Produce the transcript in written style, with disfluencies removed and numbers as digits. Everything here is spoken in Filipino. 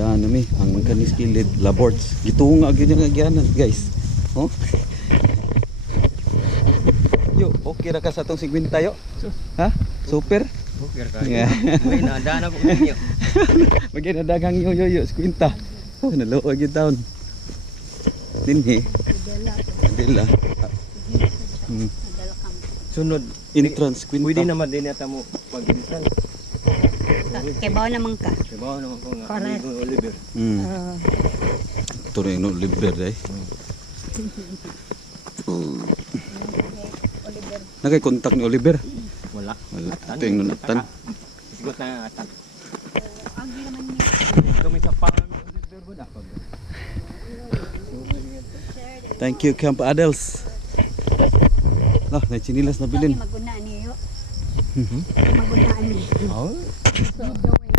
daan nami ang kanis kilid laborts gitunga gyud nga agyanan guys. Oh. Yo, okay ra ka sa tong 50 yo? Ha? Super? Okay ka. Yeah. May nadana po ninyo. Bagay na dagang yo 50. Oh, naluwa gyud taon. Dinhi. Adila. Sunod Entrance 50. pwede naman din ata mo pag-entrance. Kay bawa naman ka. Diba naman ko nga Correct. Amigo Oliver. Ito rin no liber eh. Nagay kontak ni Oliver. Wala. Wala. Ito yung nunatan. Sigot na atak. Agi naman niya. Kami sa farm ni Oliver ba dapat? Thank you Camp Adels. Lah, may chinilas na bilin. Magunaan niyo. Magunaan niyo. Oh. Video